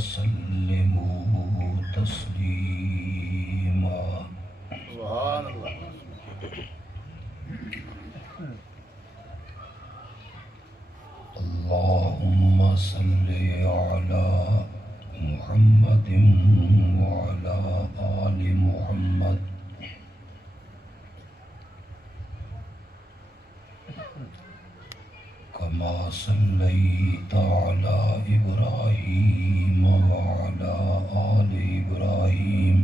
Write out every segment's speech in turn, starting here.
وسلموا تسلیما. سبحان اللہ. اللهم صل على محمد وعلى آل محمد كما صليت على إبراهيم وعلى آل إبراهيم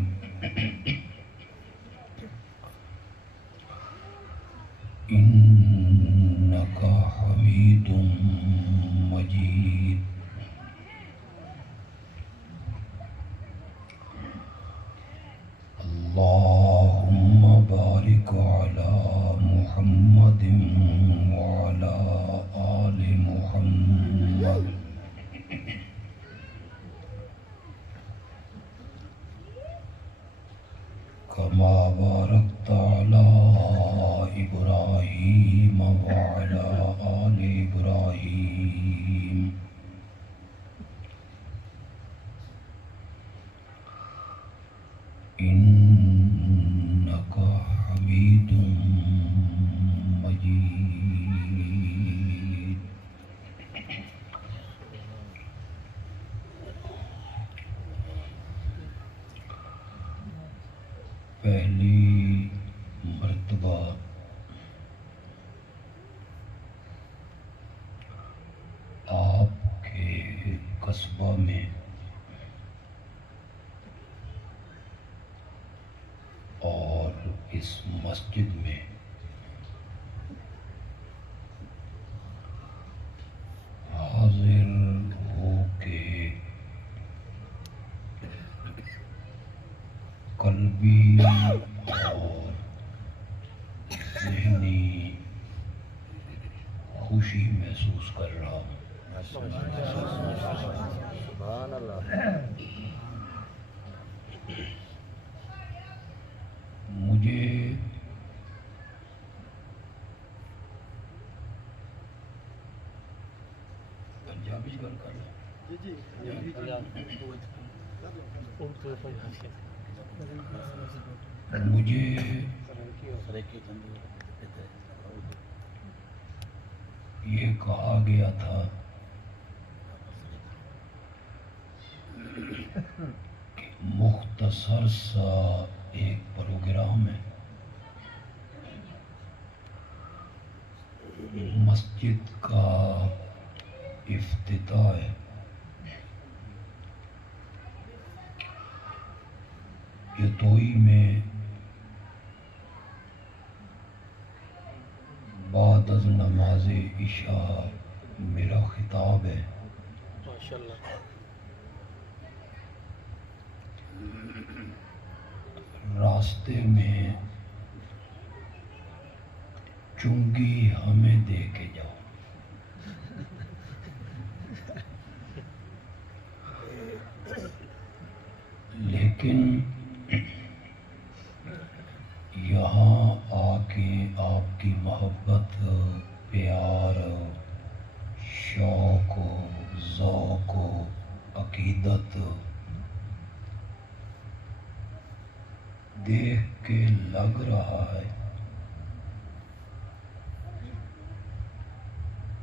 إنك حميد مجيد. اللهم بارك على محمد وعلى آل محمد كما باركت على إبراهيم وعلى آل إبراهيم إنك حميد مجيد. پہلی مرتبہ آپ کے قصبہ میں اور اس مسجد میں حاضر ہو کے قلبی اور ذہنی خوشی محسوس کر رہا ہوں. سبحان اللہ. مجھے پنجابی گل کر رہا مجھے یہ کہا گیا تھا کہ مختصر سا ایک پروگرام ہے، مسجد کا افتتاح ہے. یتوئی میں بعد از نماز عشاء میرا خطاب ہے. راستے میں چنگی ہمیں دے کے جاؤ. لیکن یہاں آ کے آپ کی محبت، پیار، شوق، ذوق، عقیدت دیکھ کے لگ رہا ہے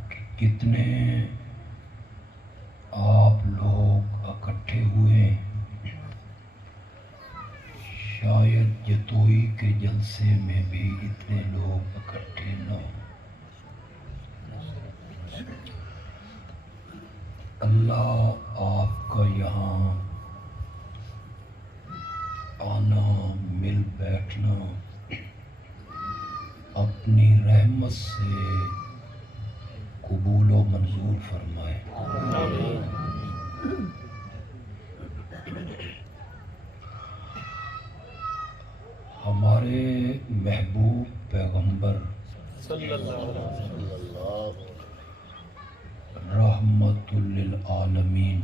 کہ کتنے آپ لوگ اکٹھے ہوئے. شاید جتوئی کے جلسے میں بھی اتنے لوگ اکٹھے نہ ہوں. اللہ آپ کا یہاں آنا، مل بیٹھنا اپنی رحمت سے قبول و منظور فرمائے. ہمارے محبوب پیغمبر صلی اللہ رحمت للعالمین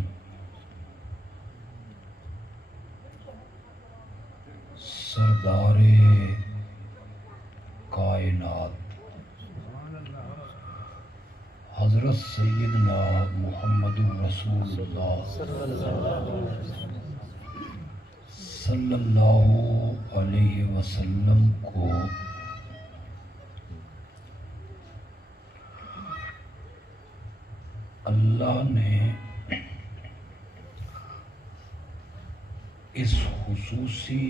سردار کائنات حضرت حضرت سیدنا محمد رسول اللہ صلی اللہ علیہ وسلم کو اللہ نے اس خصوصی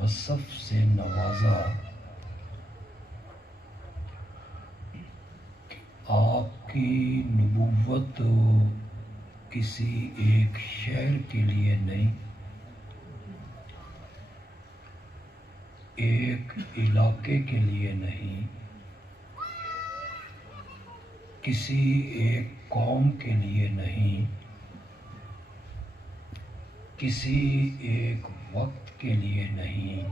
وصف سے نوازا کہ آپ کی نبوت کسی ایک شہر کے لیے نہیں، ایک علاقے کے لیے نہیں، کسی ایک قوم کے لیے نہیں، کسی ایک وقت کے لیے نہیں،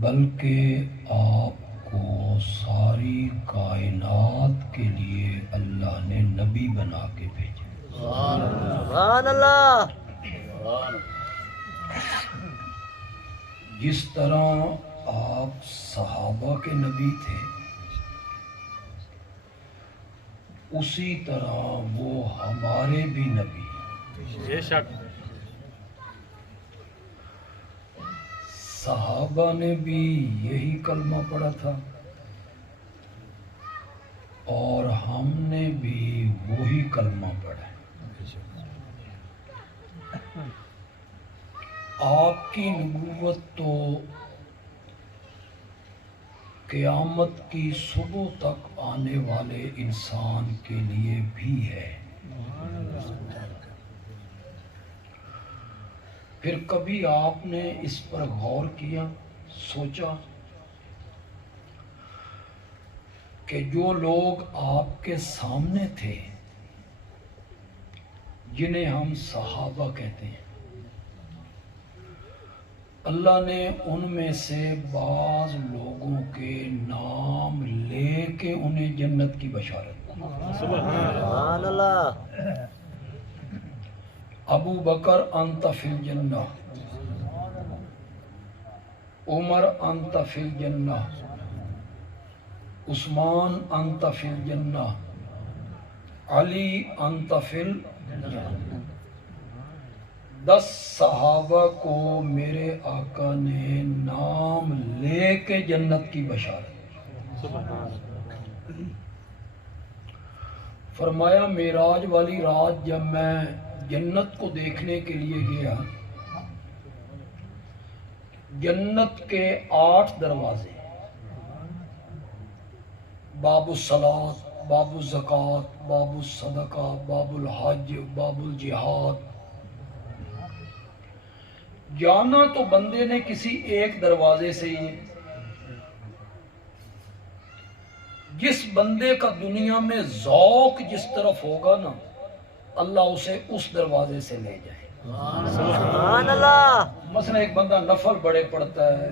بلکہ آپ کو ساری کائنات کے لیے اللہ نے نبی بنا کے بھیجا۔ سبحان اللہ۔ جس طرح آپ صحابہ کے نبی تھے، اسی طرح وہ ہمارے بھی نبی ہیں۔ بے شک۔ صحابہ نے بھی یہی کلمہ پڑھا تھا اور ہم نے بھی وہی کلمہ پڑھا ہے۔ آپ کی نبوت تو قیامت کی صبح تک آنے والے انسان کے لیے بھی ہے۔ پھر کبھی آپ نے اس پر غور کیا، سوچا کہ جو لوگ آپ کے سامنے تھے، جنہیں ہم صحابہ کہتے ہیں، اللہ نے ان میں سے بعض لوگوں کے نام لے کے انہیں جنت کی بشارت دی۔ سبحان اللہ۔ ابو بکر انت فی الجنہ، عمر انت فی الجنہ، عثمان انت فی الجنہ، علی انت فی الجنہ۔ 10 صحابہ کو میرے آقا نے نام لے کے جنت کی بشارت دی۔ فرمایا معراج والی رات جب میں جنت کو دیکھنے کے لیے گیا، جنت کے 8 دروازے، باب الصلاۃ، باب الزکوٰۃ، باب الصدقہ، باب الحج، باب الجہاد۔ جانا تو بندے نے کسی ایک دروازے سے ہی، جس بندے کا دنیا میں ذوق جس طرف ہوگا نا، اللہ اسے اس دروازے سے لے جائے۔ سبحان اللہ۔ مثلا ایک بندہ نفل بڑے پڑھتا ہے،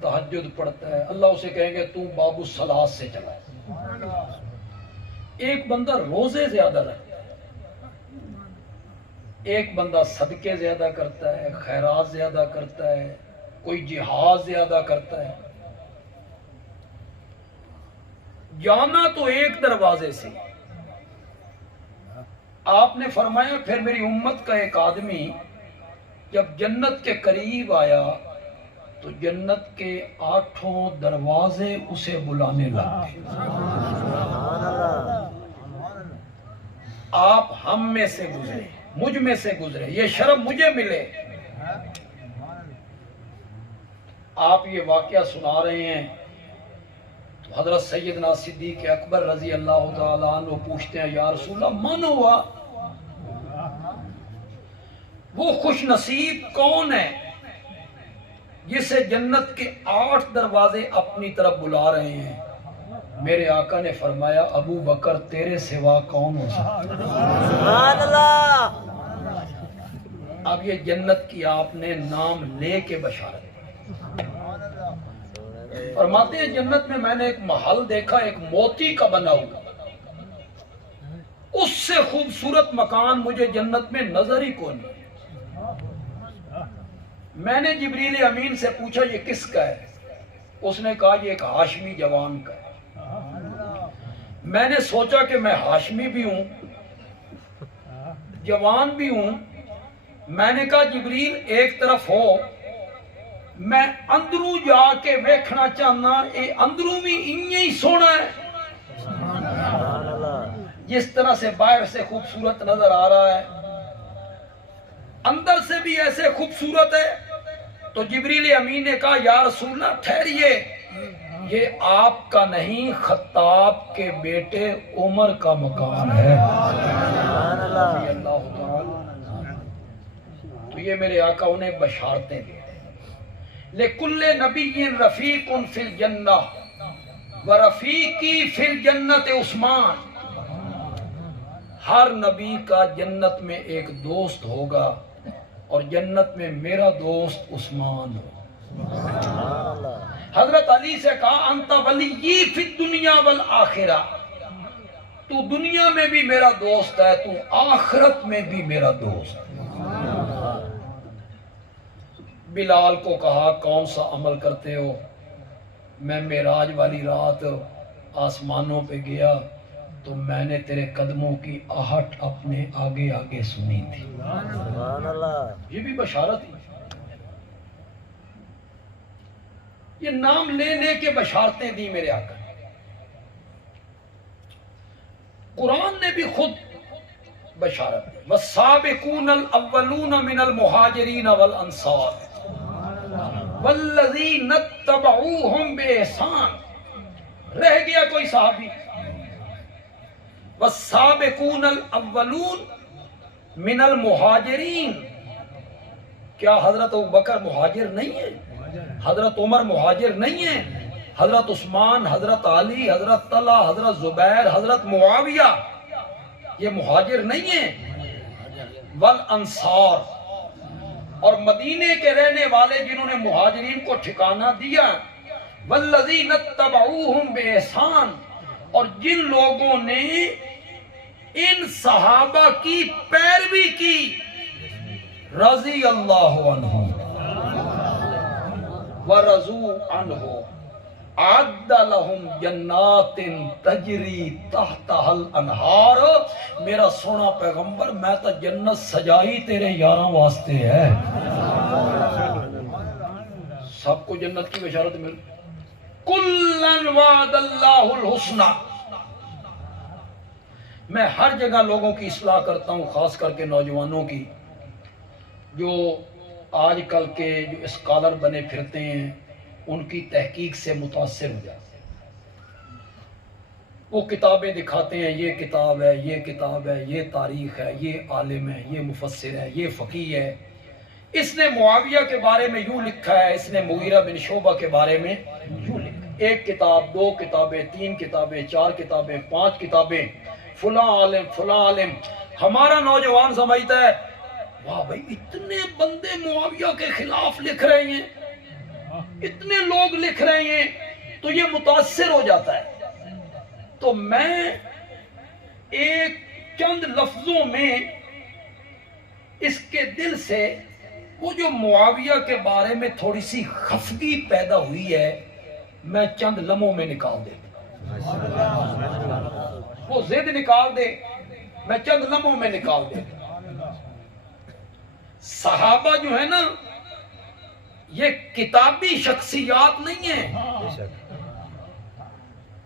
تہجد پڑھتا ہے، اللہ اسے کہیں گے تو باب الصلاۃ سے چلا ہے۔ ایک بندہ روزے زیادہ رکھتا ہے، ایک بندہ صدقے زیادہ کرتا ہے، خیرات زیادہ کرتا ہے، کوئی جہاد زیادہ کرتا ہے، جانا تو ایک دروازے سے۔ آپ نے فرمایا پھر میری امت کا ایک آدمی جب جنت کے قریب آیا تو جنت کے 8 دروازے اسے بلانے لگے۔ سبحان اللہ۔ آپ ہم میں سے گزرے، مجھ میں سے گزرے، یہ شرف مجھے ملے۔ آپ یہ واقعہ سنا رہے ہیں تو حضرت سیدنا صدیق اکبر رضی اللہ تعالیٰ عنہ پوچھتے ہیں یا رسول اللہ من ہوا؟ وہ خوش نصیب کون ہے جسے جنت کے 8 دروازے اپنی طرف بلا رہے ہیں؟ میرے آقا نے فرمایا ابو بکر تیرے سوا کون ہو سکتا ہے؟ سبحان اللہ۔ اب یہ جنت کی آپ نے نام لے کے بشارت فرماتے ہیں جنت میں نے ایک محل دیکھا، ایک موتی کا بنا ہوا، اس سے خوبصورت مکان مجھے جنت میں نظر ہی کون نہیں۔ میں نے جبریل امین سے پوچھا یہ کس کا ہے؟ اس نے کہا یہ ایک ہاشمی جوان کا ہے۔ میں نے سوچا کہ میں ہاشمی بھی ہوں، جوان بھی ہوں، میں نے کہا جبریل ایک طرف ہو، میں اندروں جا کے ویکھنا چاہنا اے اندروں بھی انہی ہی سونا ہے سبحان اللہ جس طرح سے باہر سے خوبصورت نظر آ رہا ہے، اندر سے بھی ایسے خوبصورت ہے۔ تو جبریل امین نے کہا یا رسول اللہ ٹھہریے، یہ آپ کا نہیں خطاب کے بیٹے عمر کا مکان ہے۔ سبحان اللہ رضی اللہ تعالی۔ تو یہ میرے آقا انہیں بشارتیں دے رہے ہیں، لِكُلِّ نَبِيٍّ رَفِيقٌ فِي الْجَنَّةِ وَرَفِيقِي فِي الْجَنَّةِ عثمان۔ ہر نبی کا جنت میں ایک دوست ہوگا اور جنت میں میرا دوست عثمان ہو۔ سبحان اللہ حضرت علی سے کہا انت ولی فی الدنیا والآخرہ، تو دنیا میں بھی میرا دوست ہے، تو آخرت میں بھی میرا دوست ہے۔ بلال کو کہا کون سا عمل کرتے ہو؟ میں معراج والی رات آسمانوں پہ گیا تو میں نے تیرے قدموں کی آہٹ اپنے آگے آگے سنی تھی۔ سبحان اللہ یہ بھی بشارت ہی، یہ نام لے لے کے بشارتیں دی میرے آقا نے۔ قرآن نے بھی خود بشارت دی، والسابقون الاولون من المہاجرین والانصار والذین اتبعوہم بإحسان۔ رہ گیا کوئی صحابی؟ والسابقون الاولون من المہاجرین، کیا حضرت ابوبکر مہاجر نہیں ہے؟ حضرت عمر مہاجر نہیں ہے؟ حضرت عثمان، حضرت علی، حضرت طلحہ، حضرت زبیر، حضرت معاویہ یہ مہاجر نہیں ہیں؟ والانصار، اور مدینے کے رہنے والے جنہوں نے مہاجرین کو ٹھکانہ دیا، والذین اتبعوہم بإحسان، اور جن لوگوں نے ان صحابہ کی پیروی کی، رضی اللہ عنہم ورضوا عنہ، اعد لہم جنات تجری تحتها الانہار۔ میرا سونا پیغمبر میں تو جنت سجائی تیرے یاراں واسطے ہے۔ سب کو جنت کی بشارت مل، کلن وعد اللہ الحسنی۔ میں ہر جگہ لوگوں کی اصلاح کرتا ہوں، خاص کر کے نوجوانوں کی، جو آج کل کے جو اسکالر بنے پھرتے ہیں ان کی تحقیق سے متاثر ہو جاتے ہیں۔ وہ کتابیں دکھاتے ہیں، یہ کتاب ہے، یہ کتاب ہے، یہ تاریخ ہے، یہ عالم ہے، یہ مفسر ہے، یہ فقیہ ہے، اس نے معاویہ کے بارے میں یوں لکھا ہے، اس نے مغیرہ بن شعبہ کے بارے میں یوں لکھا ہے۔ ایک کتاب، دو کتابیں، تین کتابیں، چار کتابیں، پانچ کتابیں، فلاں عالم فلاں عالم۔ ہمارا نوجوان سمجھتا ہے واہ بھائی اتنے بندے معاویہ کے خلاف لکھ رہے ہیں، اتنے لوگ لکھ رہے ہیں، تو یہ متاثر ہو جاتا ہے۔ تو میں ایک چند لفظوں میں اس کے دل سے وہ جو معاویہ کے بارے میں تھوڑی سی خفگی پیدا ہوئی ہے، میں چند لمحوں میں نکال دیتا ہوں۔ وہ ضد نکال دے، میں چند لمحوں میں نکال دیتا ہوں۔ صحابہ جو ہے نا یہ کتابی شخصیات نہیں ہیں،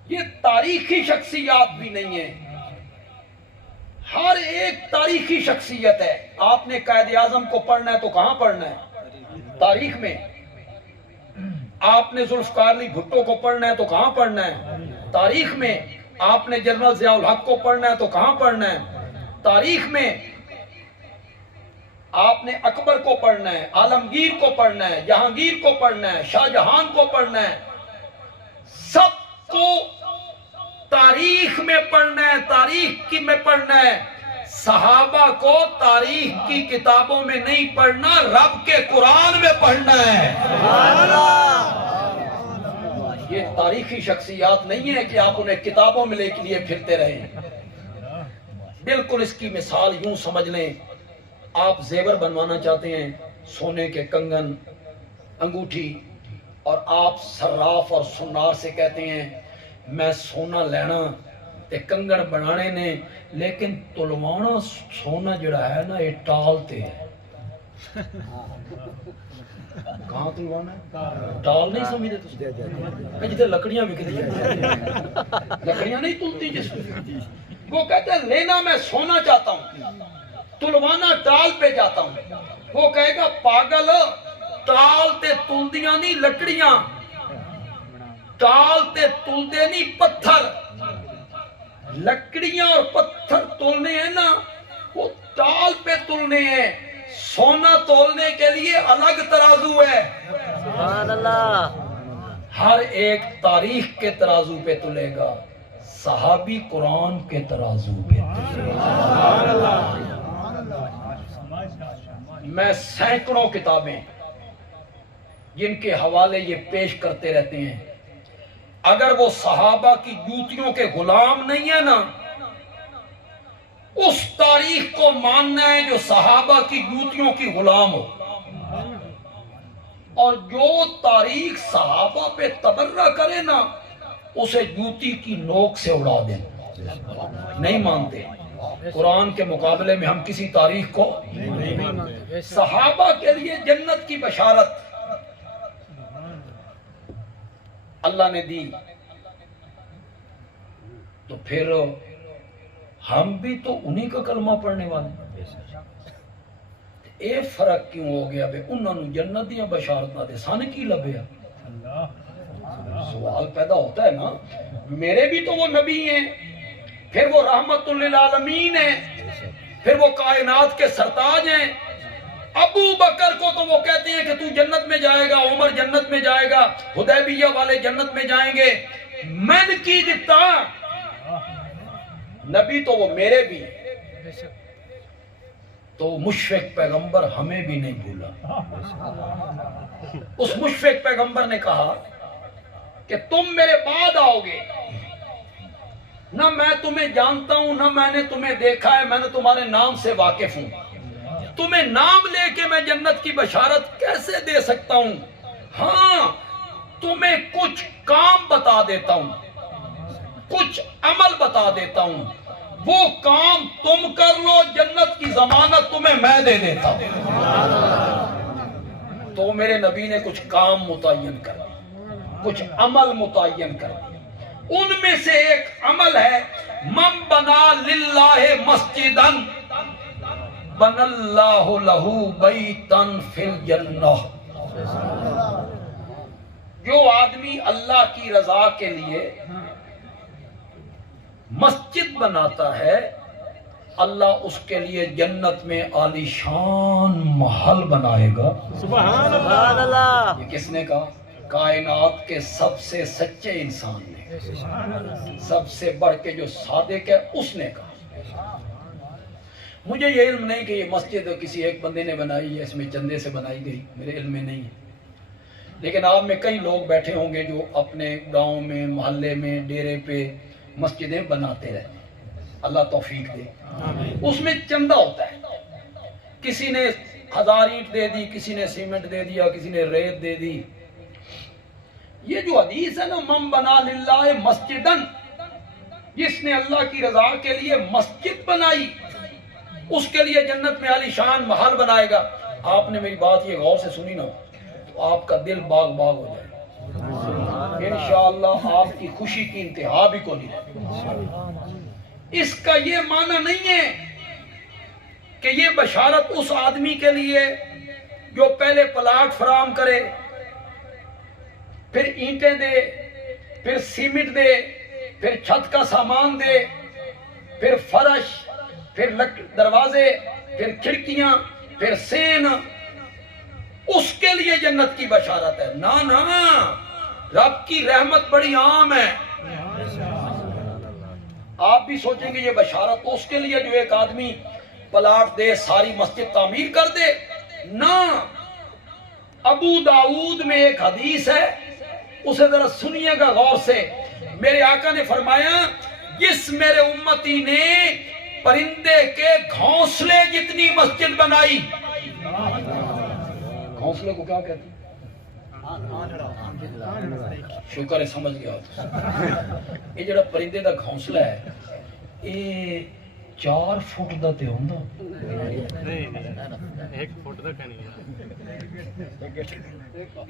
یہ تاریخی شخصیات بھی نہیں ہیں۔ ہر ایک تاریخی شخصیت ہے۔ آپ نے قائد اعظم کو پڑھنا ہے تو کہاں پڑھنا ہے؟ تاریخ میں۔ آپ نے ذوالفقار علی بھٹو کو پڑھنا ہے تو کہاں پڑھنا ہے؟ تاریخ میں۔ آپ نے جنرل ضیاء الحق کو پڑھنا ہے تو کہاں پڑھنا ہے؟ تاریخ میں۔ آپ نے اکبر کو پڑھنا ہے، عالمگیر کو پڑھنا ہے، جہانگیر کو پڑھنا ہے، شاہ جہان کو پڑھنا ہے، سب کو تاریخ میں پڑھنا ہے، تاریخ کی میں پڑھنا ہے۔ صحابہ کو تاریخ کی کتابوں میں نہیں پڑھنا، رب کے قرآن میں پڑھنا ہے۔ سبحان اللہ یہ تاریخی شخصیات نہیں ہے کہ آپ انہیں کتابوں میں لے کے لیے پھرتے رہیں۔ بالکل اس کی مثال یوں سمجھ لیں، آپ زیور بنوانا چاہتے ہیں، سونے کے کنگن، انگوٹھی، اور آپ صراف اور سنار سے کہتے ہیں میں سونا لینا تے کنگن بنانے نے، لیکن تلوانا سونا جڑا ہے نا یہ ٹال تے ہے۔ کہاں تلوانا ہے؟ ٹال نہیں سمجھتے تسی؟ جتنے لکڑیاں بکتی ہیں، لکڑیاں نہیں تلتی جس میں۔ وہ کہتے ہیں لینا میں سونا چاہتا ہوں، تلوانا ٹال پہ جاتا ہوں۔ وہ کہے گا پاگل، ٹال تے تلدیاں نہیں لکڑیاں، ٹال تے تلدے نہیں پتھر۔ لکڑیاں اور پتھر تولنے ہیں نا، وہ ٹال پہ تلنے ہیں۔ سونا تولنے کے لیے الگ ترازو ہے، سبحان اللہ، ہر ایک تاریخ کے ترازو پہ تلے گا، صحابی قرآن کے ترازو پہ تلے گا۔ میں سینکڑوں کتابیں جن کے حوالے یہ پیش کرتے رہتے ہیں، اگر وہ صحابہ کی جوتیوں کے غلام نہیں ہے نا، اس تاریخ کو ماننا ہے جو صحابہ کی جوتیوں کی غلام ہو، اور جو تاریخ صحابہ پہ تبرہ کرے نا اسے جوتی کی نوک سے اڑا دیں۔ نہیں مانتے قرآن کے مقابلے میں ہم کسی تاریخ کو نہیں مانتے۔ صحابہ کے لیے جنت کی بشارت اللہ نے دی، تو پھر ہم بھی تو انہی کا کلمہ پڑھنے والے ہیں۔ اے فرق کیوں ہو گیا بے انہوں نے جنت دیاں بشارتاں دے سن کی لبیا؟ سوال پیدا ہوتا ہے نا، میرے بھی تو وہ نبی ہیں، پھر وہ رحمت للعالمین ہیں، پھر وہ کائنات کے سرتاج ہیں۔ ابو بکر کو تو وہ کہتے ہیں کہ تو جنت میں جائے گا، عمر جنت میں جائے گا، حدیبیہ والے جنت میں جائیں گے۔ من کی دیتا نبی تو وہ میرے بھی، تو مشفق پیغمبر ہمیں بھی نہیں بھولا۔ اس مشفق پیغمبر نے کہا کہ تم میرے بعد آؤ گے، نہ میں تمہیں جانتا ہوں نہ میں نے تمہیں دیکھا ہے، میں نے تمہارے نام سے واقف ہوں، تمہیں نام لے کے میں جنت کی بشارت کیسے دے سکتا ہوں؟ ہاں تمہیں کچھ کام بتا دیتا ہوں، کچھ عمل بتا دیتا ہوں، وہ کام تم کر لو، جنت کی ضمانت تمہیں میں دے دیتا ہوں۔ تو میرے نبی نے کچھ کام متعین کر دی، کچھ عمل متعین کر دی۔ ان میں سے ایک عمل ہے من بنا للہ مسجدن بن اللہ لہ بیتن فی الجنہ۔ جو آدمی اللہ کی رضا کے لیے مسجد بناتا ہے، اللہ اس کے لیے جنت میں عالی شان محل بنائے گا۔ سبحان اللہ، یہ کس نے کہا؟ کائنات کے سب سے سچے انسان نے، سب سے بڑھ کے جو صادق ہے اس نے کہا۔ مجھے یہ علم نہیں کہ یہ مسجد کسی ایک بندے نے بنائی ہے، اس میں چندے سے بنائی گئی، میرے علم میں نہیں ہے، لیکن آپ میں کئی لوگ بیٹھے ہوں گے جو اپنے گاؤں میں، محلے میں، ڈیرے پہ مسجدیں بناتے رہتے ہیں، اللہ توفیق دے۔ اس میں چندہ ہوتا ہے، کسی نے 1000 اینٹ دے دی، کسی نے سیمنٹ دے دیا، کسی نے ریت دے دی۔ یہ جو حدیث ہے نا من بنا للہ مسجدن، جس نے اللہ کی رضا کے لیے مسجد بنائی اس کے لیے جنت میں عالی شان محل بنائے گا۔ آپ نے میری بات یہ غور سے سنی نا تو آپ کا دل باغ باغ ہو جائے گا، انشاءاللہ آپ کی خوشی کی انتہا بھی کو نہیں رہے۔ اس کا یہ معنی نہیں ہے کہ یہ بشارت اس آدمی کے لیے جو پہلے پلاٹ فراہم کرے، پھر اینٹیں دے، پھر سیمنٹ دے، پھر چھت کا سامان دے، پھر فرش، پھر دروازے، پھر کھڑکیاں، پھر سین، اس کے لیے جنت کی بشارت ہے۔ نا نا، رب کی رحمت بڑی عام ہے۔ آپ بھی سوچیں گے یہ بشارت تو اس کے لیے جو ایک آدمی پلاٹ دے، ساری مسجد تعمیر کر دے؟ نا، ابو داؤد میں ایک حدیث ہے، اسے ذرا سنیے گا غور سے۔ میرے آقا نے فرمایا جس میرے امتی نے پرندے کے گھونسلے جتنی مسجد بنائی، گھونسلے کو کیا کہتے ہیں؟ شکر ہے سمجھ گیا یہ جڑا پرندے دا گھونسلہ ہے یہ 4 فٹ دا تے ہوندا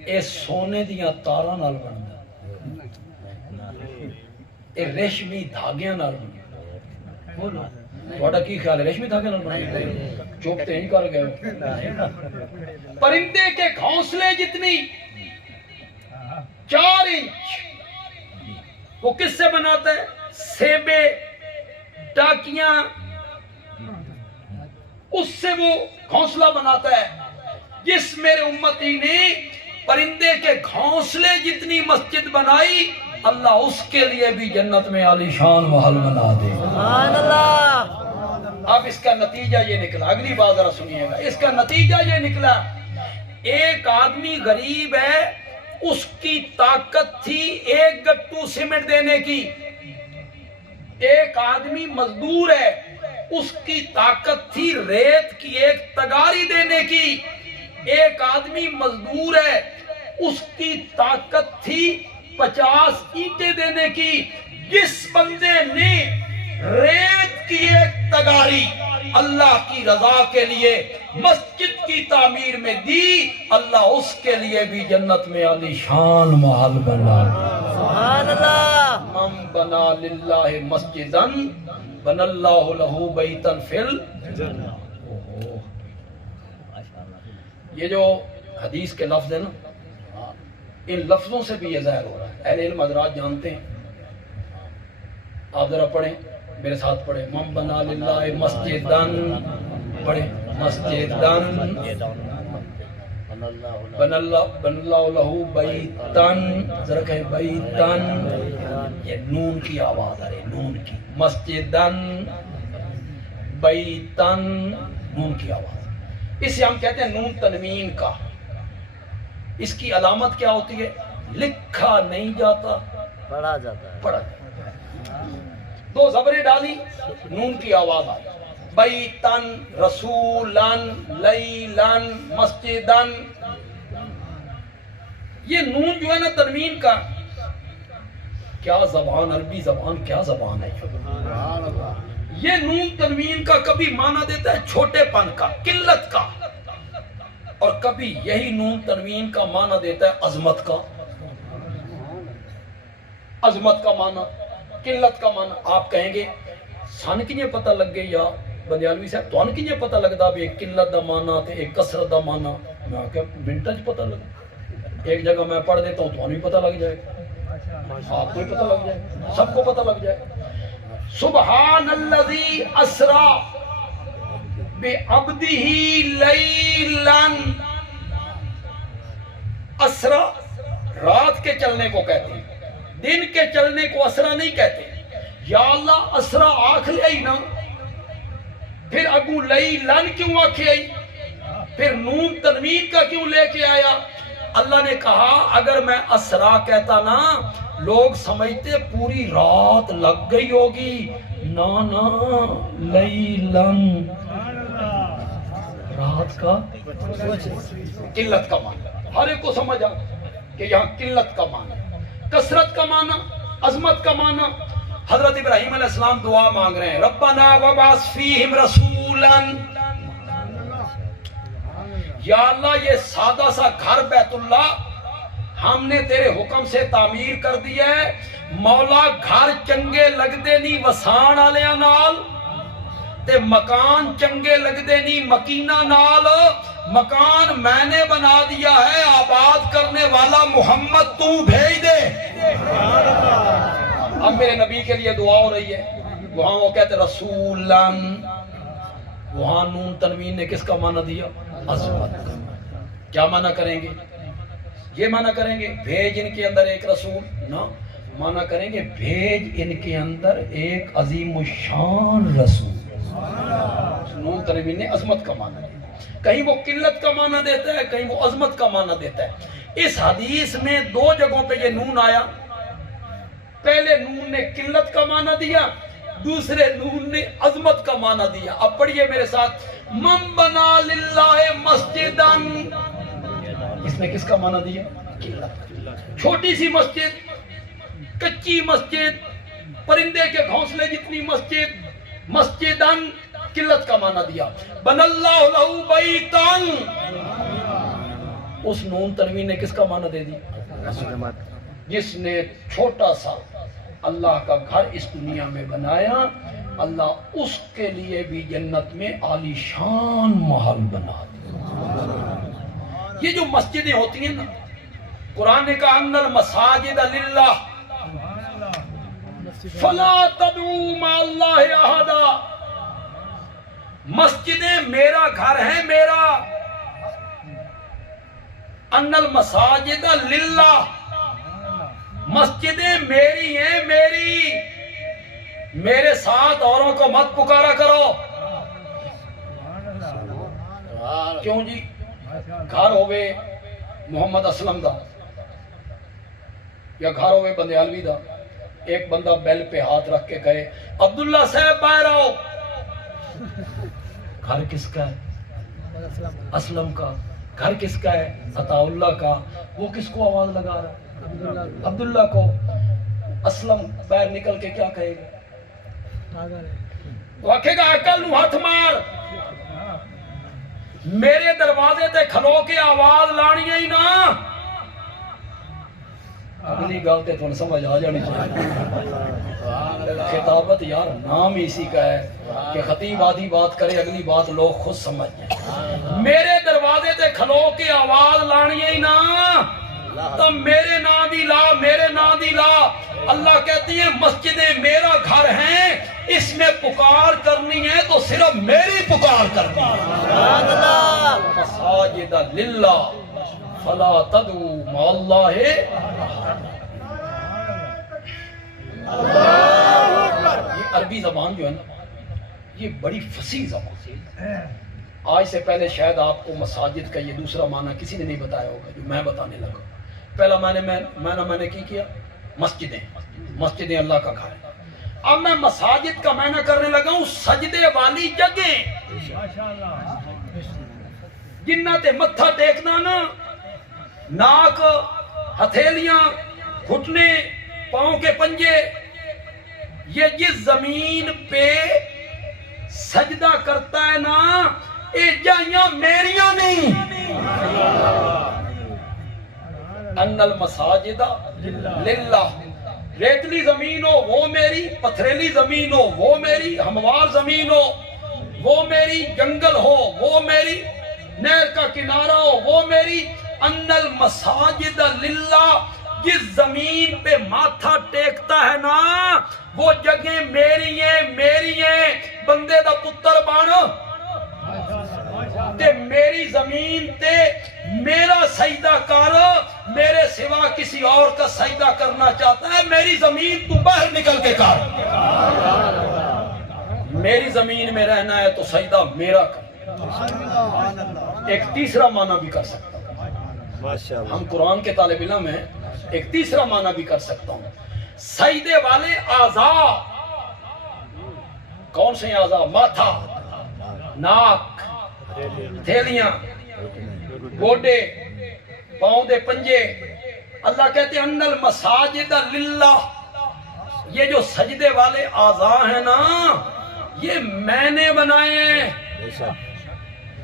اے سونے دیاں تاراں نال بندا اے ریشمی دھاگیاں نال بندا بولو تھوڑا کی خیال ہے ریشمی دھاگے نال بندا چوپ تے نہیں کر گئے پرندے کے گھونسلے جتنی 4 انچ وہ کس سے بناتا ہے سیبے ٹاکیاں اس سے وہ گھونسلہ بناتا ہے جس میرے امتی نے پرندے کے گھونسلے جتنی مسجد بنائی اللہ اس کے لیے بھی جنت میں عالی شان محل بنا دے سبحان اللہ اب اس کا نتیجہ یہ نکلا اگلی بات ذرا سنیے گا اس کا نتیجہ یہ نکلا ایک آدمی غریب ہے اس کی طاقت تھی 1 گٹو سیمنٹ دینے کی ایک آدمی مزدور ہے اس کی طاقت تھی ریت کی 1 تگاری دینے کی ایک آدمی مزدور ہے اس کی طاقت تھی 50 اینٹیں دینے کی جس بندے نے ریت کی 1 تگاری اللہ کی رضا کے لیے مسجد کی تعمیر میں دی اللہ اس کے لیے بھی جنت میں عالی شان محل بنا سبحان اللہ من بنا للہ مسجدن بن اللہ لہو بیتن فل یہ جو حدیث کے لفظ ہیں نا ان لفظوں سے بھی یہ ظاہر ہو رہا ہے اہل علم حضرات جانتے ہیں آپ ذرا پڑھیں میرے ساتھ پڑھیں من بنا للہ مسجدن پڑھیں مسجدن بن اللہ لہو بیتن ذرا کہیں بیتن یہ نون کی آواز آ رہی ہے نون کی مسجدن بیتن نون کی آواز اسے ہم کہتے ہیں نون تنوین کا اس کی علامت کیا ہوتی ہے لکھا نہیں جاتا پڑھا جاتا ہے پڑھا جاتا 2 زبریں ڈالی نون کی آواز آئی بیتن رسولن لیلن مسجدن یہ نون جو ہے نا تنوین کا کیا زبان عربی زبان کیا زبان ہے یہ نون تنوین کا کبھی معنی دیتا ہے چھوٹے پن کا قلت کا اور کبھی یہی نون تنوین کا معنی دیتا ہے عظمت کا معنی قلت کا معنی آپ کہیں گے سن کیجئے پتہ لگ گئی یا بندیالوی صاحب تو ان کیجئے پتہ لگتا بھی ایک قلت دا معنی تے ایک کثرت دا معنی میں کہا منٹج پتہ لگ ایک جگہ میں پڑھ دیتا ہوں تو انہیں پتہ لگ جائے آپ کو پتہ لگ جائے سب کو پتہ لگ جائے سبحان الذی اسرا بعبدہ لیلاً اسرا رات کے چلنے کو کہتے ہیں دن کے چلنے کو اسرا نہیں کہتے یا اللہ اسرا آنکھ لے آئی نا پھر اگو لیلاً کیوں آنکھیں آئی پھر نون تنوین کا کیوں لے کے آیا اللہ نے کہا اگر میں اسرا کہتا نا لوگ سمجھتے پوری رات لگ گئی ہوگی نا لیلاً رات کا قلت کا معنی ہر ایک کو سمجھا کہ یہاں قلت کا معنی کثرت کا معنی عظمت کا معنی حضرت ابراہیم علیہ السلام دعا مانگ رہے ہیں ربنا وبعث فیہم رسولا یا اللہ یہ سادہ سا گھر بیت اللہ ہم نے تیرے حکم سے تعمیر کر دیا ہے مولا گھر چنگے لگ دے نہیں وسان آلیاں نال تے مکان چنگے لگ دے نہیں مکینہ نال مکان میں نے بنا دیا ہے آباد کرنے والا محمد تو بھیج دے اب میرے نبی کے لیے دعا ہو رہی ہے وہاں وہ کہتے رسولن وہاں نون تنوین نے کس کا معنی دیا عظمت کا کیا معنی کریں گے یہ معنی کریں گے بھیج ان کے اندر ایک رسول نہ معنی کریں گے بھیج ان کے اندر ایک عظیم الشان رسول نون تنوین نے عظمت کا معنی دیا کہیں وہ قلت کا معنی دیتا ہے کہیں وہ عظمت کا معنی دیتا ہے اس حدیث میں 2 جگہوں پہ یہ نون آیا پہلے نون نے قلت کا معنی دیا دوسرے نون نے عظمت کا معنی دیا اب پڑھیے میرے ساتھ من بنا للہ مسجدن اس نے کس کا معنی دیا قلت. چھوٹی سی مسجد, کچی مسجد, پرندے کے گھونسلے جتنی مسجد, مسجدن قلت کا معنی دیا. بن اللہ لہو بیتن, اس نون تنوین نے کس کا معنی دے دی؟ جس نے چھوٹا سا اللہ کا گھر اس دنیا میں بنایا, اللہ اس کے لیے بھی جنت میں عالی شان محل بنا دیا. یہ جو مسجدیں ہوتی ہیں نا, قرآن نے کہا ان المساجد للہ فلا تدعوا مع اللہ احدا. مسجدیں میرا گھر ہے, میرا. ان المساجد للہ, مسجدیں میری ہیں, میری. میرے ساتھ اوروں کو مت پکارا کرو. کیوں جی؟ گھر ہوئے محمد اسلم دا یا گھر ہوئے بندیالوی دا, ایک بندہ بیل پہ ہاتھ رکھ کے کہے عبداللہ صاحب باہر آؤ. گھر کس کا ہے؟ اسلم کا. گھر کس کا ہے؟ عطا اللہ کا. وہ کس کو آواز لگا رہا ہے؟ عبداللہ کو. اسلم باہر نکل کے کیا کہے گا؟ وہ کہے گا عقل نو ہاتھ مار, میرے دروازے تے کھلو کے آواز لانی ہی نا. اگلی گل تے تھوڑا سمجھ آ جانی چاہیے. خطابت یار نام اسی کا ہے کہ خطیب آدھی بات کرے, اگلی بات لوگ خود سمجھ جائیں. میرے دروازے تے کھلو کے آواز لانی ہی نا, تو میرے نام دی لا, میرے نام دی لا. اللہ کہتی ہے مسجدیں میرا گھر ہیں, اس میں پکار کرنی ہے تو صرف میری پکار کرنی ہے. مساجد للہ فلا تدعوا مع اللہ. یہ عربی زبان جو ہے نا, یہ بڑی فصیح زبان ہے. آج سے پہلے شاید آپ کو مساجد کا یہ دوسرا معنی کسی نے نہیں بتایا ہوگا جو میں بتانے لگا. پہلا میں نے کی کیا؟ مسجدیں. مسجدیں اللہ کا گھر ہے. اب میں مساجد کا معنی کرنے لگا ہوں سجدے والی جگہیں, جنہ تے متھا ٹیکنا نا, ناک, ہتھیلیاں, گھٹنے, پاؤں کے پنجے, یہ جس زمین پہ سجدہ کرتا ہے نا, یہ جائیاں میریاں نہیں. ان المساجد للہ. ریتلی زمین ہو وہ میری, پتھریلی زمین ہو وہ میری, ہموار زمین ہو وہ میری, جنگل ہو وہ میری, نہر کا کنارہ ہو وہ میری. ان المساجد للہ, جس زمین پہ ماتھا ٹیکتا ہے نا وہ جگہ میری ہیں, میری ہیں. بندے دا پتر بن تے میری زمین تے میرا سجدہ کر, میرے سوا کسی اور کا سجدہ کرنا چاہتا ہے, میری زمین تو باہر نکل کے کر. میری زمین میں رہنا ہے تو سجدہ میرا کر. ایک تیسرا معنی بھی کر سکتا ہوں, ہم قرآن کے طالب علم ہیں, ایک تیسرا معنی بھی کر سکتا ہوں. سجدے والے اعضاء کون سے اعضاء؟ ماتھا, ناک, تھیلیاں, گوڈے, پاؤں دے پنجے. اللہ کہتے ہیں ان المساجد للہ, یہ جو سجدے والے اعضاء ہیں نا یہ میں نے بنائے ہیں,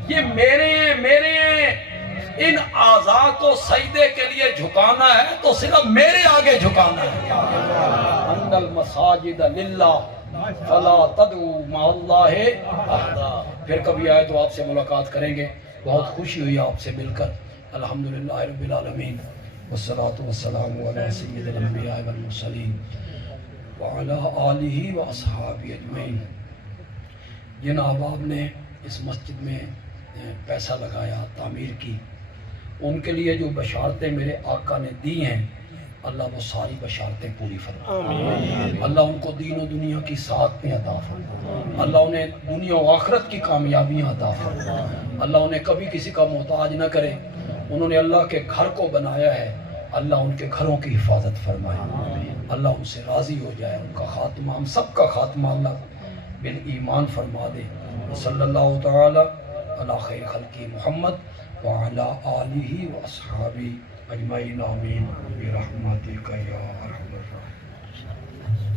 یہ میرے ہیں, میرے ہیں. ان اعضاء کو سجدے کے لیے جھکانا ہے تو صرف میرے آگے جھکانا ہے. ان المساجد للہ فلا تدعوا مع اللہ احدا. پھر کبھی آئے تو آپ سے ملاقات کریں گے. بہت خوشی ہوئی آپ سے مل کر. الحمدللہ رب العالمین والصلاة والسلام علی سید الانبیاء والمرسلین وعلی آلہ واصحابہ اجمعین. جن احباب نے اس مسجد میں پیسہ لگایا, تعمیر کی, ان کے لیے جو بشارتیں میرے آقا نے دی ہیں اللہ وہ ساری بشارتیں پوری فرمائے. اللہ ان کو دین و دنیا کی سعادتیں عطا فرمائے. اللہ انہیں دنیا و آخرت کی کامیابیاں عطا فرمائے. اللہ انہیں کبھی کسی کا محتاج نہ کرے. انہوں نے اللہ کے گھر کو بنایا ہے, اللہ ان کے گھروں کی حفاظت فرمائے. اللہ ان سے راضی ہو جائے. ان کا خاتمہ, ہم سب کا خاتمہ اللہ بالایمان فرما دے. صلی اللہ تعالی علی خیر خلقی محمد وعلی آلہ و اصحابہ اجمعین آمین برحمتک یا ارحم الراحمین.